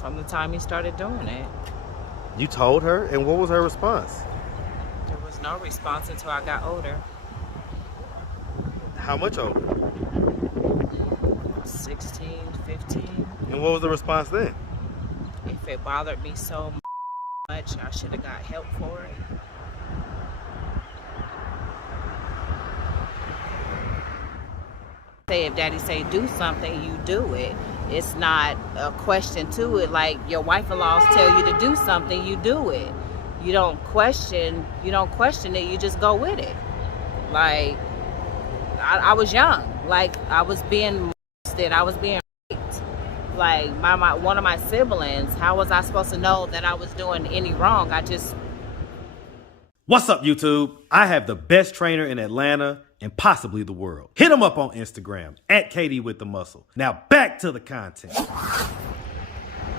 From the time he started doing it. You told her, and what was her response? There was no response until I got older. How much older? 16, 15. And what was the response then? If it bothered me so much, I should have got help for it. Say if daddy say do something, you do it. It's not a question to it. Like your wife-in-laws tell you to do something, you do it. You don't question it, you just go with it. Like I was young. Like I was being molested, I was being raped. Like one of my siblings, how was I supposed to know that I was doing any wrong? What's up, YouTube? I have the best trainer in Atlanta and possibly the world. Hit him up on Instagram at Katie with the Muscle. Now back to the content.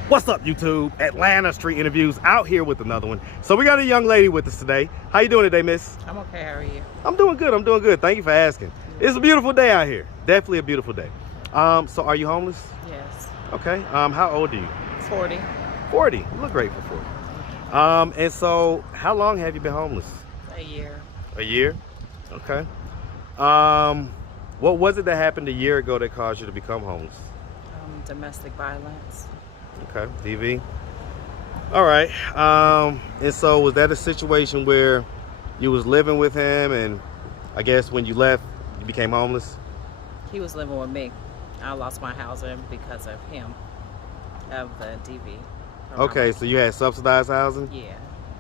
What's up, YouTube? Atlanta Street Interviews out here with another one. So we got a young lady with us today. How you doing today, miss? I'm okay, how are you? I'm doing good. Thank you for asking. It's a beautiful day out here. Definitely a beautiful day. So are you homeless? Yes. Okay. How old are you? 40. 40. You look great for 40. And so how long have you been homeless? A year. A year? Okay. What was it that happened a year ago that caused you to become homeless? Domestic violence. Okay, DV. All right. And so was that a situation where you was living with him, and I guess when you left, you became homeless? He was living with me. I lost my housing because of him, of the DV. Okay, so you had subsidized housing? Yeah.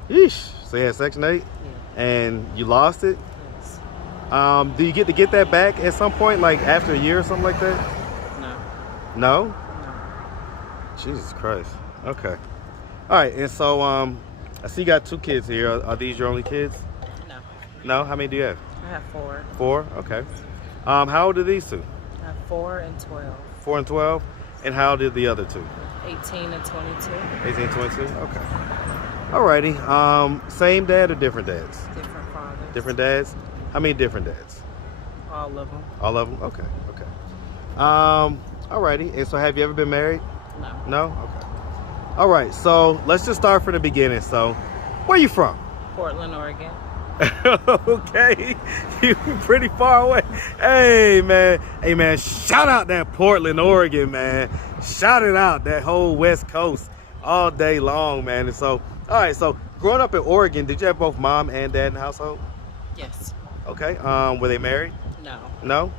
Yeesh. So you had Section 8? Yeah. And you lost it? Yes. Do you get to get that back at some point, like after a year or something like that? No. No? No. Jesus Christ. Okay. All right, and so I see you got 2 kids here. Are these your only kids? No. No? How many do you have? I have 4. 4? Okay. How old are these 2? I have 4 and 12. 4 and 12? And how old are the other 2? 18 and 22. 18 and 22? Okay. Alrighty. Same dad or different dads? Different fathers. Different dads? How many different dads? All of them. All of them? Okay. Alrighty. And so have you ever been married? No. No? Okay. All right. So let's just start from the beginning. So where you from? Portland, Oregon. Okay. You pretty far away. Hey man, shout out that Portland, Oregon, man. Shout it out, that whole West Coast all day long, man. And so, all right, so growing up in Oregon, did you have both mom and dad in the household? Yes. Okay. Were they married? No. No?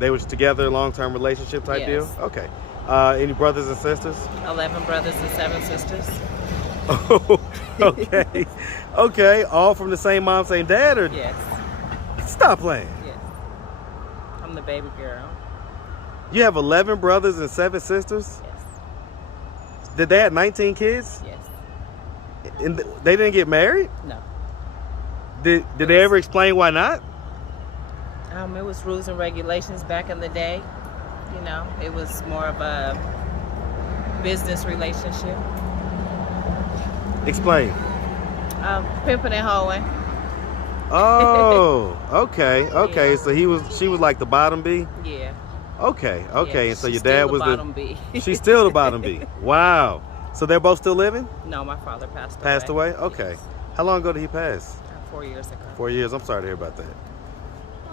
They was together, long-term relationship type deal? Yes. Okay. Any brothers and sisters? 11 brothers and 7 sisters. Oh, okay. Okay. All from the same mom, same dad, or? Yes. Stop playing. Yes. I'm the baby girl. You have 11 brothers and 7 sisters? Yes. Did they have 19 kids? Yes. And they didn't get married? No. Did they ever explain why not? It was rules and regulations back in the day. You know, it was more of a business relationship. Explain. Pimping and hoeing. Oh, okay. Yeah. So she was like the bottom B? Yeah. Okay. Yeah, And so your she's dad still was the bottom B. She's still the bottom B. Wow. So they're both still living? No, my father passed away. Passed away? Okay. Yes. How long ago did he pass? 4 years ago. 4 years. I'm sorry to hear about that.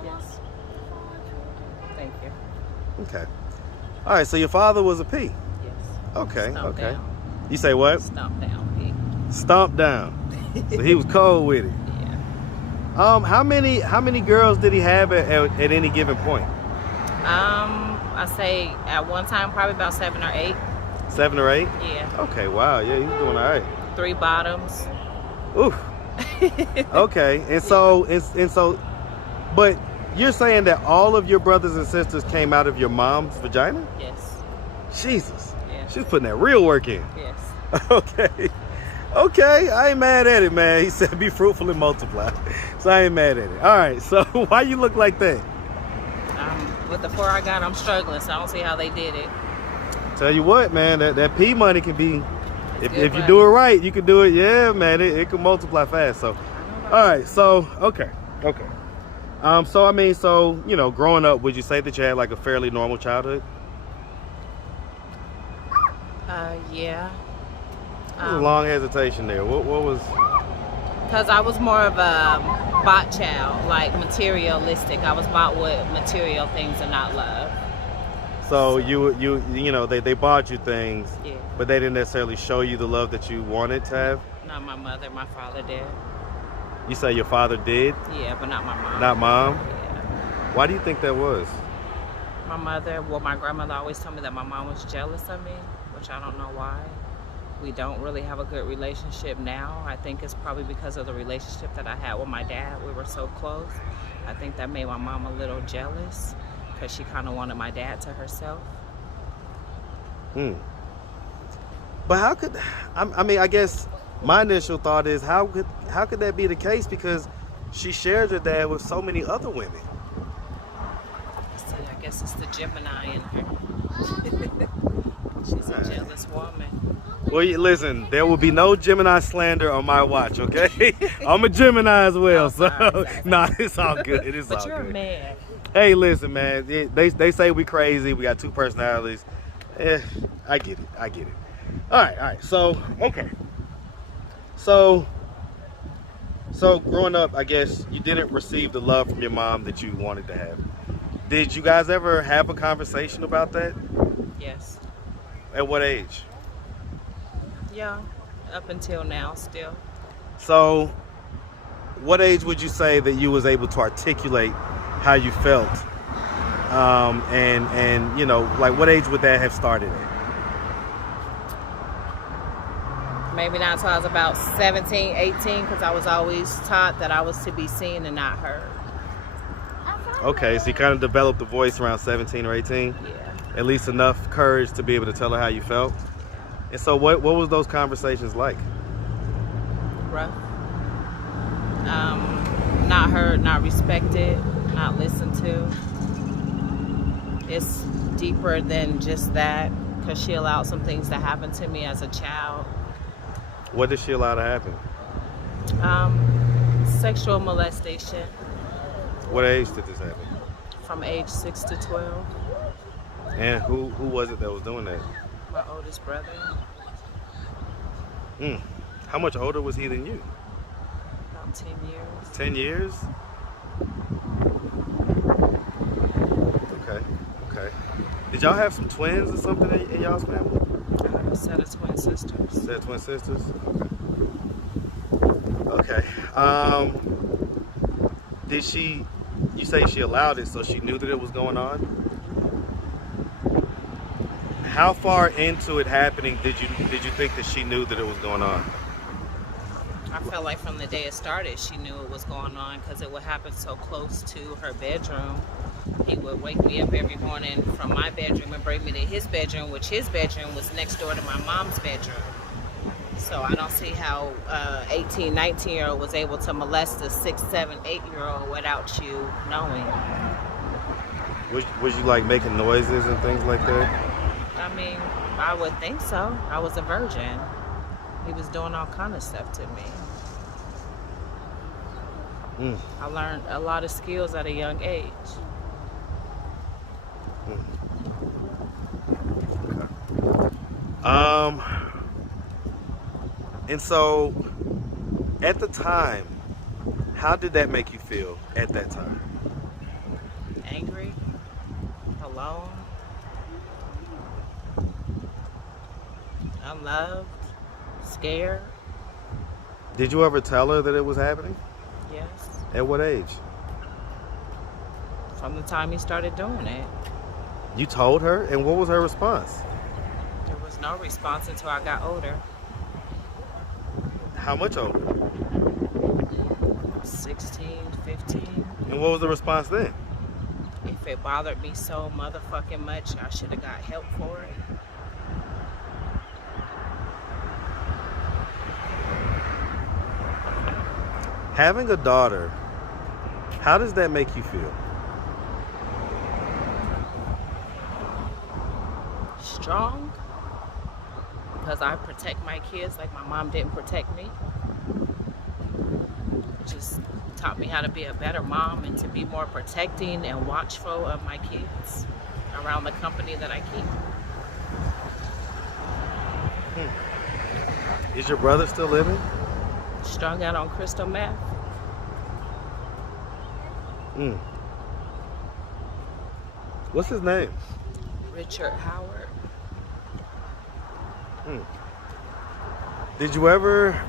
Yes. Thank you. Okay. All right, so your father was a P. Yes. Okay. Stomp down. You say what? Stomp down, P. Stomped down. So he was cold with it. Yeah. How many girls did he have at any given point? I say at one time probably about 7 or 8. 7 or 8? Yeah. Okay, wow. Yeah, he's doing all right. 3 bottoms. Oof. Okay. And so but you're saying that all of your brothers and sisters came out of your mom's vagina? Yes. Jesus. Yeah. She's putting that real work in. Yes. Okay, I ain't mad at it, man. He said be fruitful and multiply. So I ain't mad at it. All right, so why you look like that? With the 4 I got, I'm struggling, so I don't see how they did it. Tell you what, man, that P money can be, if you money. do it right, you can do it. Yeah, man, it can multiply fast. So, all right, so, okay. So, I mean, so, you know, growing up, would you say that you had like a fairly normal childhood? Yeah. There was a long hesitation there. What was? Because I was more of a bot child, like materialistic. I was bought with material things and not love. So you know they bought you things, Yeah. but they didn't necessarily show you the love that you wanted to have. Not my mother, my father did. You say your father did, Yeah, but not my mom. not mom. Yeah. Why do you think that was? My mother, well, my grandmother always told me that my mom was jealous of me, which I don't know why. We don't really have a good relationship now. I think it's probably because of the relationship that I had with my dad. We were so close. I think that made my mom a little jealous because she kind of wanted my dad to herself. But how could? I mean, I guess my initial thought is how could that be the case? Because she shared her dad with so many other women. See, I guess it's the Gemini in her. She's a jealous woman. Well, listen, there will be no Gemini slander on my watch, okay? I'm a Gemini as well, so nah, it's all good. It is But all you're good. a man. Hey, listen, man. They say we crazy. We got two personalities. I get it. All right. So, okay. So growing up, I guess you didn't receive the love from your mom that you wanted to have. Did you guys ever have a conversation about that? Yes. At what age? Yeah. Up until now, still. So, what age would you say that you was able to articulate how you felt? And you know, like what age would that have started at? Maybe not until I was about 17, 18, because I was always taught that I was to be seen and not heard. Okay, so you kind of developed the voice around 17 or 18? Yeah. At least enough courage to be able to tell her how you felt? And so what was those conversations like? Rough. Not heard, not respected, not listened to. It's deeper than just that, because she allowed some things to happen to me as a child. What did she allow to happen? Sexual molestation What age did this happen? from age 6 to 12. And who was it that was doing that? My oldest brother. How much older was he than you? About 10 years. 10 years? Okay. Did y'all have some twins or something in y'all's family? I have a set of twin sisters. Set of twin sisters? Okay. Did she, you say she allowed it, so she knew that it was going on? How far into it happening did you think that she knew that it was going on? I felt like from the day it started, she knew it was going on because it would happen so close to her bedroom. He would wake me up every morning from my bedroom and bring me to his bedroom, which his bedroom was next door to my mom's bedroom. So I don't see how 18, 19-year-old was able to molest a 6, 7, 8-year-old without you knowing. Was you like making noises and things like that? I mean, I would think so. I was a virgin. He was doing all kind of stuff to me. I learned a lot of skills at a young age. And so at the time, how did that make you feel at that time? Angry, alone, unloved, scared. Did you ever tell her that it was happening? Yes. At what age? From the time he started doing it. You told her, and what was her response? There was no response until I got older. How much older? 16, 15. And what was the response then? If it bothered me so motherfucking much, I should have got help for it. Having a daughter, how does that make you feel? Strong, because I protect my kids like my mom didn't protect me. Just taught me how to be a better mom and to be more protecting and watchful of my kids around the company that I keep. Is your brother still living? Strung out on crystal meth. Mm. What's his name? Richard Howard. Mm. Did you ever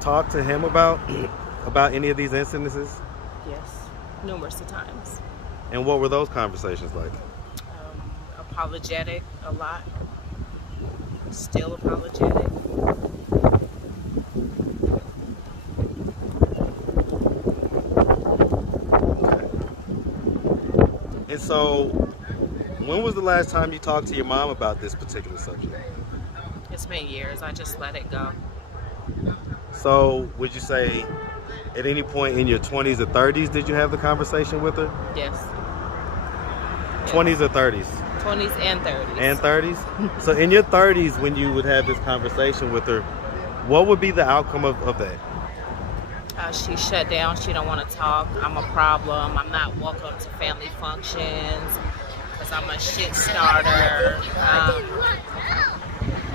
talk to him about any of these incidences? Yes, numerous of times. And what were those conversations like? Apologetic a lot. Still apologetic. Okay. And so, when was the last time you talked to your mom about this particular subject? It's been years. I just let it go. So, would you say at any point in your 20s or 30s did you have the conversation with her? Yes. 20s or 30s? 20s and 30s. And 30s? So in your 30s, when you would have this conversation with her, what would be the outcome of that? She shut down. She don't want to talk. I'm a problem. I'm not welcome to family functions because I'm a shit starter.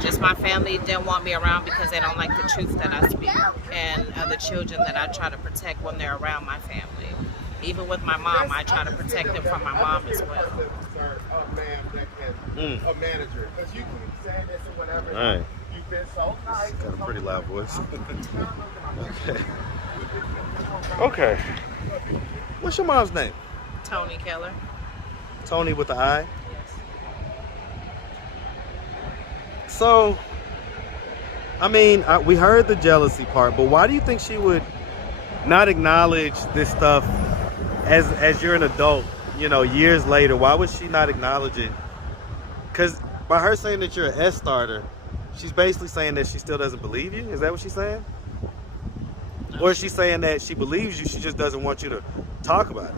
Just my family didn't want me around because they don't like the truth that I speak, and the children that I try to protect when they're around my family. Even with my mom, I try to protect them from my mom as well. A manager. Because you can say this or whatever. All right. You've been so nice. Got a pretty loud voice. Okay. Okay. What's your mom's name? Tony Keller. Tony with the I? Yes. So, I mean, we heard the jealousy part, but why do you think she would not acknowledge this stuff as you're an adult, you know, years later? Why would she not acknowledge it? Because by her saying that you're an S starter, she's basically saying that she still doesn't believe you? Is that what she's saying? No, or is she saying that she believes you, she just doesn't want you to talk about it?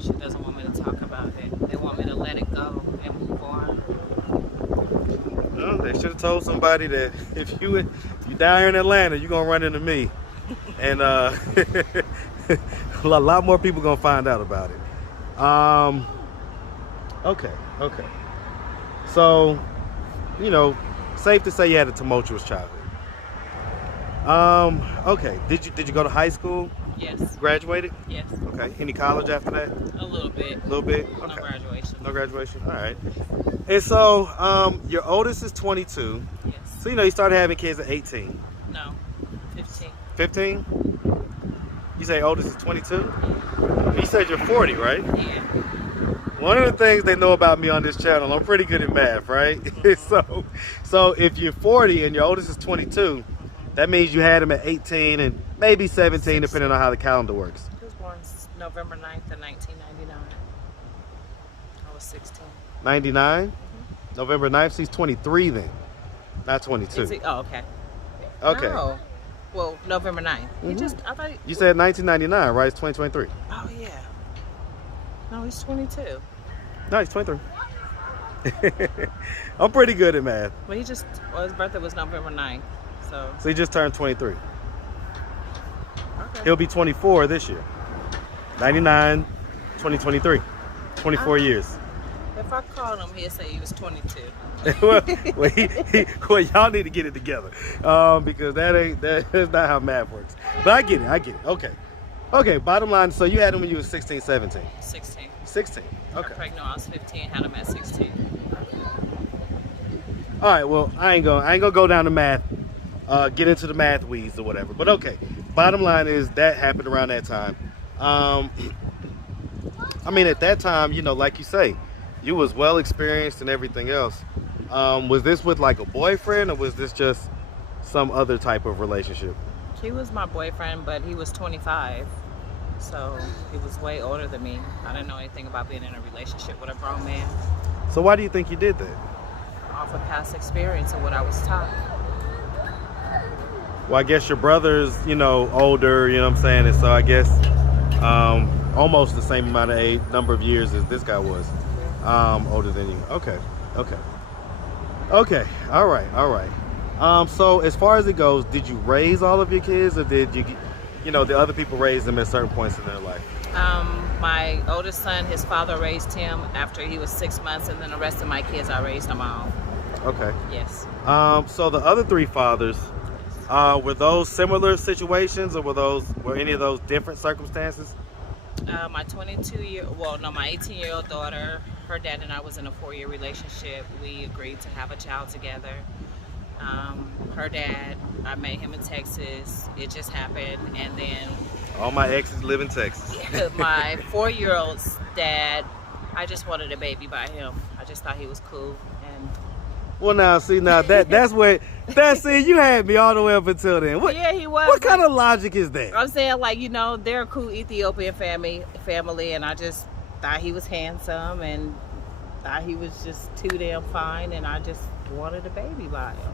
She doesn't want me to talk about it. They want me to let it go and move on. Well, they should have told somebody that if you down here in Atlanta, you're going to run into me. And a lot more people going to find out about it. Okay. So, you know, safe to say you had a tumultuous childhood. Okay. Did you go to high school? Yes. Graduated? Yes. Okay. Any college after that? A little bit. A little bit? Okay. No graduation. No graduation? All right. And so, your oldest is 22. Yes. So, you know, you started having kids at 18. No. 15. 15? You say oldest is 22? You said you're 40, right? Yeah. One of the things they know about me on this channel, I'm pretty good at math, right? So if you're 40 and your oldest is 22, that means you had him at 18 and maybe 17, depending on how the calendar works. He was born November 9th of 1999. I was 16. 99? Mm-hmm. November 9th, so he's 23 then, not 22. Is he? Oh, okay. Okay. No. Well, November 9th. Mm-hmm. I thought You said 1999, right? It's 2023. Oh, yeah. No, he's 22. No, he's 23. I'm pretty good at math. But his birthday was November 9th. So he just turned 23. okay. He'll be 24 this year. 99, 2023. 24 years. If I called him, he'd say he was 22. well, y'all need to get it together because that's not how math works. But I get it. Okay, bottom line, so you had him when you were 16, 17. 16. 16. I Okay. got pregnant when I was 15, had him at 16. All right, well, I ain't gonna go down to math, get into the math weeds or whatever. But okay, bottom line is that happened around that time. I mean, at that time, you know, like you say, you was well experienced and everything else. Was this with like a boyfriend or was this just some other type of relationship? He was my boyfriend, but he was 25. So he was way older than me. I didn't know anything about being in a relationship with a grown man. So why do you think you did that? Off of past experience and what I was taught. Well, I guess your brother's, you know, older, you know what I'm saying? And so I guess almost the same amount of number of years as this guy was. Older than you. Okay. All right. So as far as it goes, did you raise all of your kids or did you know, the other people raise them at certain points in their life? My oldest son, his father raised him after he was 6 months, and then the rest of my kids I raised on my own. Okay. Yes. So the other three fathers, Were those similar situations, or were any of those different circumstances? My 18-year-old daughter, her dad and I was in a 4-year relationship. We agreed to have a child together. Her dad, I met him in Texas. It just happened. And then All my exes live in Texas. my 4-year-old's dad, I just wanted a baby by him. I just thought he was cool. And Well, that's see, you had me all the way up until then. yeah, he was. What kind of logic is that? I'm saying, like, they're a cool Ethiopian family, and I just thought he was handsome and thought he was just too damn fine, and I just wanted a baby by him.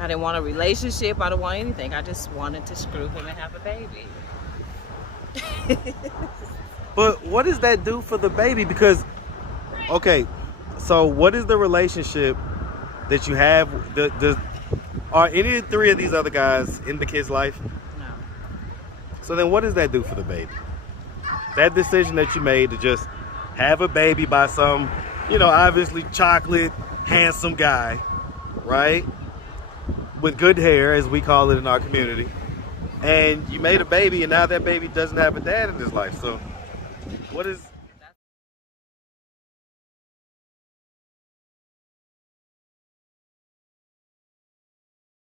I didn't want a relationship. I didn't want anything. I just wanted to screw him and have a baby. But what does that do for the baby? Because, okay, so what is the relationship that you have? Are any of the 3 of these other guys in the kid's life? No. So then what does that do for the baby? That decision that you made to just have a baby by some, obviously chocolate, handsome guy, right? With good hair, as we call it in our community. And you made a baby, and now that baby doesn't have a dad in his life. So what is